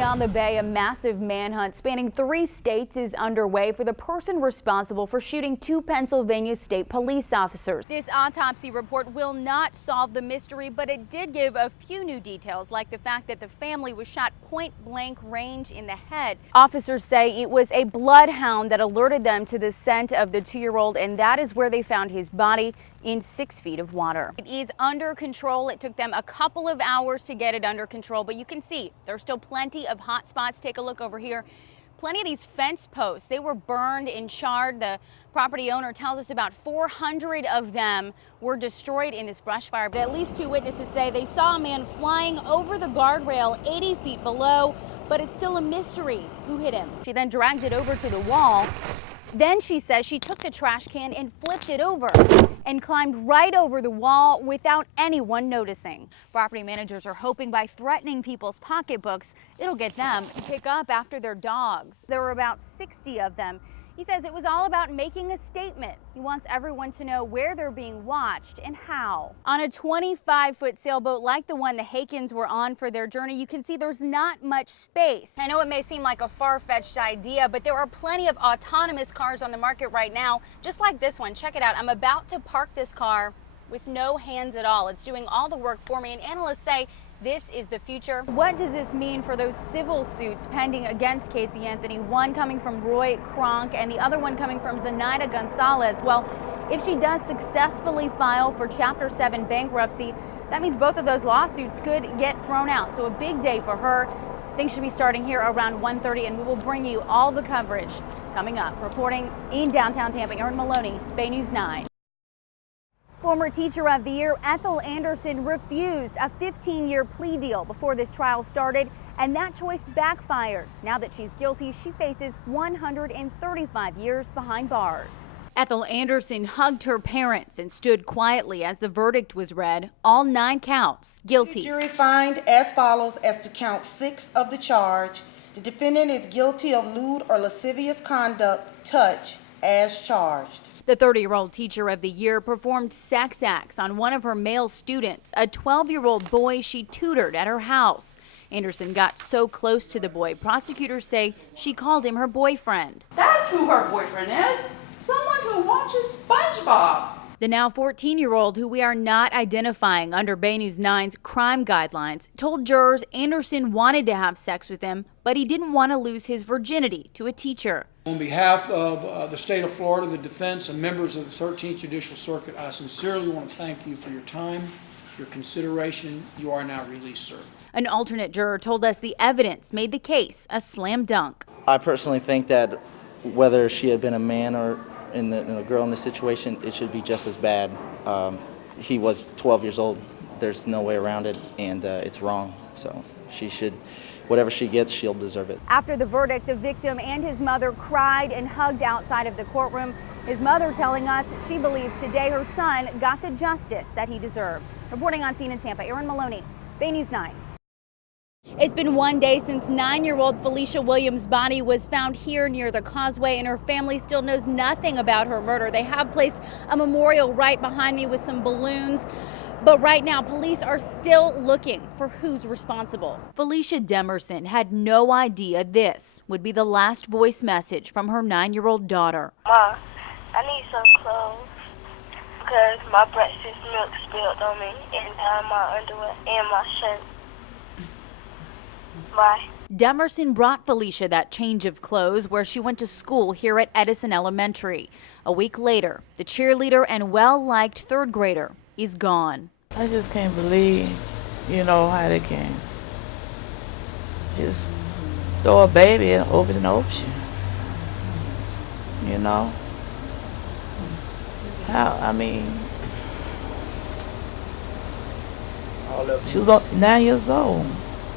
Beyond the Bay, a massive manhunt spanning 3 states is underway for the person responsible for shooting 2 Pennsylvania state police officers. This autopsy report will not solve the mystery, but it did give a few new details, like the fact that the family was shot point-blank range in the head. Officers say it was a bloodhound that alerted them to the scent of the 2-year-old, and that is where they found his body in 6 feet of water. It is under control. It took them a couple of hours to get it under control, but you can see there's still plenty of hot spots. Take a look over here. Plenty of these fence posts, they were burned and charred. The property owner tells us about 400 of them were destroyed in this brush fire. But at least 2 witnesses say they saw a man flying over the guardrail 80 feet below, but it's still a mystery who hit him. She then dragged it over to the wall. Then she says she took the trash can and flipped it over and climbed right over the wall without anyone noticing. Property managers are hoping by threatening people's pocketbooks, it'll get them to pick up after their dogs. There were about 60 of them. He says it was all about making a statement. He wants everyone to know where they're being watched and how. On a 25-foot sailboat like the one the Hakens were on for their journey, you can see there's not much space. I know it may seem like a far-fetched idea, but there are plenty of autonomous cars on the market right now, just like this one. Check it out. I'm about to park this car with no hands at all. It's doing all the work for me, and analysts say this is the future. What does this mean for those civil suits pending against Casey Anthony? One coming from Roy Kronk and the other one coming from Zenaida Gonzalez. Well, if she does successfully file for Chapter 7 bankruptcy, that means both of those lawsuits could get thrown out. So a big day for her. Things should be starting here around 1:30, and we will bring you all the coverage coming up. Reporting in downtown Tampa, Erin Maloney, Bay News 9. Former Teacher of the Year Ethel Anderson refused a 15-year plea deal before this trial started, and that choice backfired. Now that she's guilty, she faces 135 years behind bars. Ethel Anderson hugged her parents and stood quietly as the verdict was read. All 9 counts guilty. The jury find as follows as to count 6 of the charge. The defendant is guilty of lewd or lascivious conduct, touch, as charged. The 30-year-old Teacher of the Year performed sex acts on one of her male students, a 12-year-old boy she tutored at her house. Anderson got so close to the boy, prosecutors say she called him her boyfriend. That's who her boyfriend is. Someone who watches SpongeBob. The now 14-year-old, who we are not identifying under Bay News 9's crime guidelines, told jurors Anderson wanted to have sex with him, but he didn't want to lose his virginity to a teacher. On behalf of the state of Florida, the defense, and members of the 13th Judicial Circuit, I sincerely want to thank you for your time, your consideration. You are now released, sir. An alternate juror told us the evidence made the case a slam dunk. I personally think that whether she had been a man or a girl in this situation, it should be just as bad. He was 12 years old. There's no way around it, and it's wrong. So she should, whatever she gets, she'll deserve it. After the verdict, the victim and his mother cried and hugged outside of the courtroom. His mother telling us she believes today her son got the justice that he deserves. Reporting on scene in Tampa, Erin Maloney, Bay News 9. It's been 1 day since 9-year-old Felicia Williams' body was found here near the causeway, and her family still knows nothing about her murder. They have placed a memorial right behind me with some balloons, but right now police are still looking for who's responsible. Felicia Demerson had no idea this would be the last voice message from her 9-year-old daughter. Ma, I need some clothes because my breakfast milk spilled on me and down my underwear and my shirt. Bye. Demerson brought Felicia that change of clothes where she went to school here at Edison Elementary. A week later, the cheerleader and well-liked 3rd grader is gone. I just can't believe, how they can just throw a baby over in the ocean. She was 9 years old.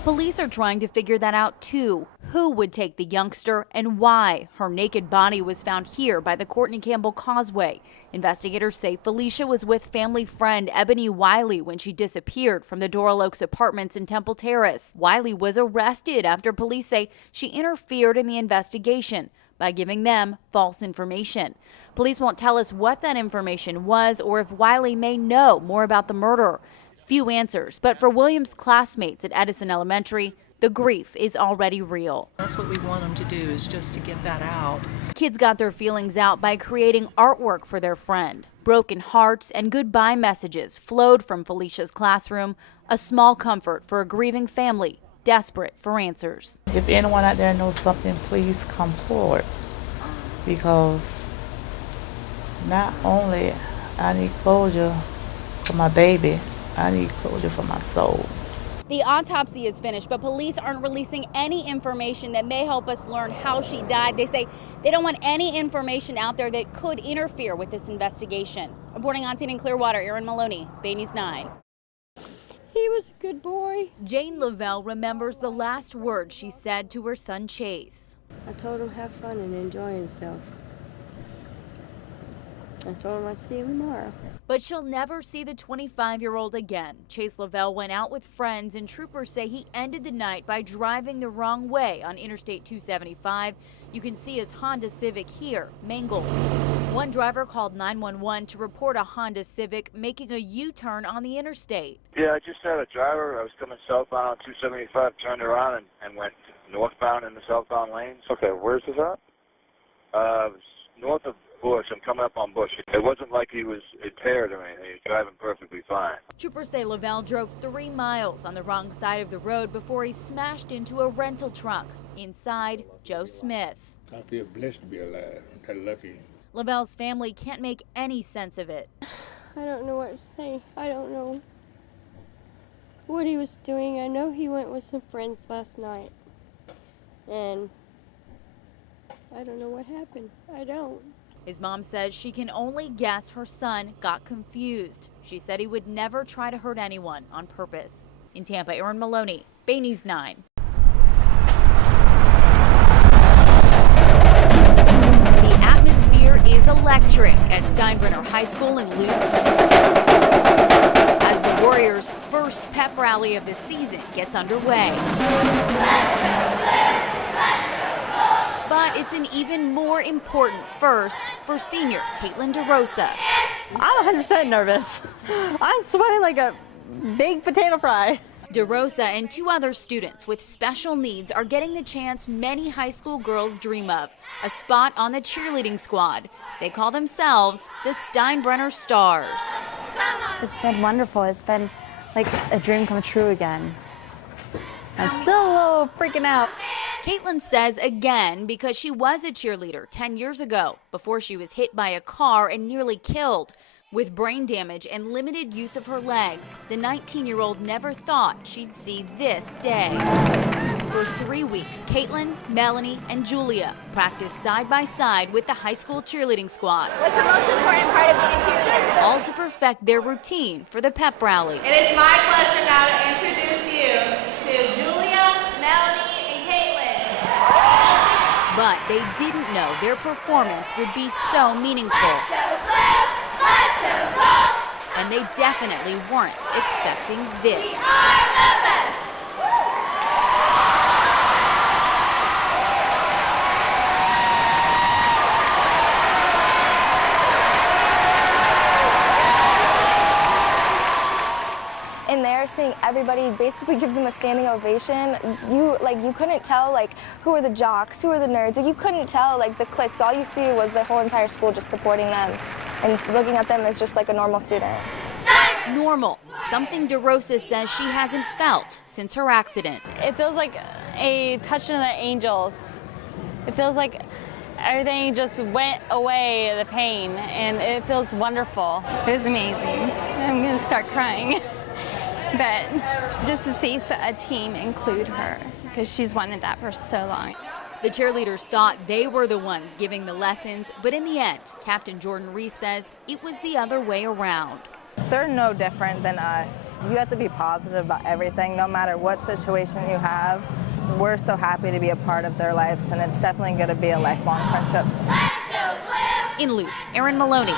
Police are trying to figure that out too. Who would take the youngster and why? Her naked body was found here by the Courtney Campbell Causeway. Investigators say Felicia was with family friend Ebony Wiley when she disappeared from the Doral Oaks apartments in Temple Terrace. Wiley was arrested after police say she interfered in the investigation by giving them false information. Police won't tell us what that information was or if Wiley may know more about the murder. Few answers, but for Williams' classmates at Edison Elementary, The grief is already real. That's what we want them to do, is just to get that out. Kids got their feelings out by creating artwork for their friend. Broken hearts and goodbye messages flowed from Felicia's classroom, a small comfort for a grieving family desperate for answers. If anyone out there knows something, please come forward, because not only I need closure for my baby, I need closure for my soul. The autopsy is finished, but police aren't releasing any information that may help us learn how she died. They say they don't want any information out there that could interfere with this investigation. Reporting on scene in Clearwater, Erin Maloney, Bay News 9. He was a good boy. Jane Lavelle remembers the last words she said to her son Chase. I told him have fun and enjoy himself. I told him I'd see him tomorrow. But she'll never see the 25-year-old again. Chase Lavelle went out with friends, and troopers say he ended the night by driving the wrong way on Interstate 275. You can see his Honda Civic here, mangled. One driver called 911 to report a Honda Civic making a U-turn on the interstate. Yeah, I just had a driver. I was coming southbound on 275, turned around and went northbound in the southbound lanes. Okay, where's this at? North of Bush. I'm coming up on Bush. It wasn't like he was impaired or anything. He was driving perfectly fine. Troopers say Lavelle drove 3 miles on the wrong side of the road before he smashed into a rental truck. Inside, Joe Smith. I feel blessed to be alive. I'm lucky. Lavelle's family can't make any sense of it. I don't know what to say. I don't know what he was doing. I know he went with some friends last night. And I don't know what happened. I don't. His mom says she can only guess her son got confused. She said he would never try to hurt anyone on purpose. In Tampa, Erin Maloney, Bay News 9. The atmosphere is electric at Steinbrenner High School in Lutz as the Warriors' first pep rally of the season gets underway. But it's an even more important first for senior Caitlin DeRosa. I'm 100% nervous. I'm sweating like a big potato fry. DeRosa and 2 other students with special needs are getting the chance many high school girls dream of, a spot on the cheerleading squad. They call themselves the Steinbrenner Stars. It's been wonderful. It's been like a dream come true again. I'm still a little freaking out. Caitlin says again because she was a cheerleader 10 years ago before she was hit by a car and nearly killed. With brain damage and limited use of her legs, the 19-year-old never thought she'd see this day. For 3 weeks, Caitlin, Melanie, and Julia practiced side by side with the high school cheerleading squad. What's the most important part of being a cheerleader? All to perfect their routine for the pep rally. It is my pleasure now to introduce you to Julia, Melanie, and Caitlin. But they didn't know their performance would be so meaningful. And they definitely weren't expecting this. We are the best. And there, seeing everybody basically give them a standing ovation, you couldn't tell who were the jocks, who were the nerds. You couldn't tell the cliques. All you see was the whole entire school just supporting them and looking at them as just like a normal student. Normal, something DeRosa says she hasn't felt since her accident. It feels like a touch of the angels. It feels like everything just went away, the pain, and it feels wonderful. It was amazing. I'm gonna start crying. But just to see a team include her, because she's wanted that for so long. The cheerleaders thought they were the ones giving the lessons, but in the end, Captain Jordan Reese says it was the other way around. They're no different than us. You have to be positive about everything, no matter what situation you have. We're so happy to be a part of their lives, and it's definitely going to be a lifelong friendship. In Lutz, Erin Maloney,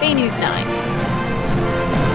Bay News 9.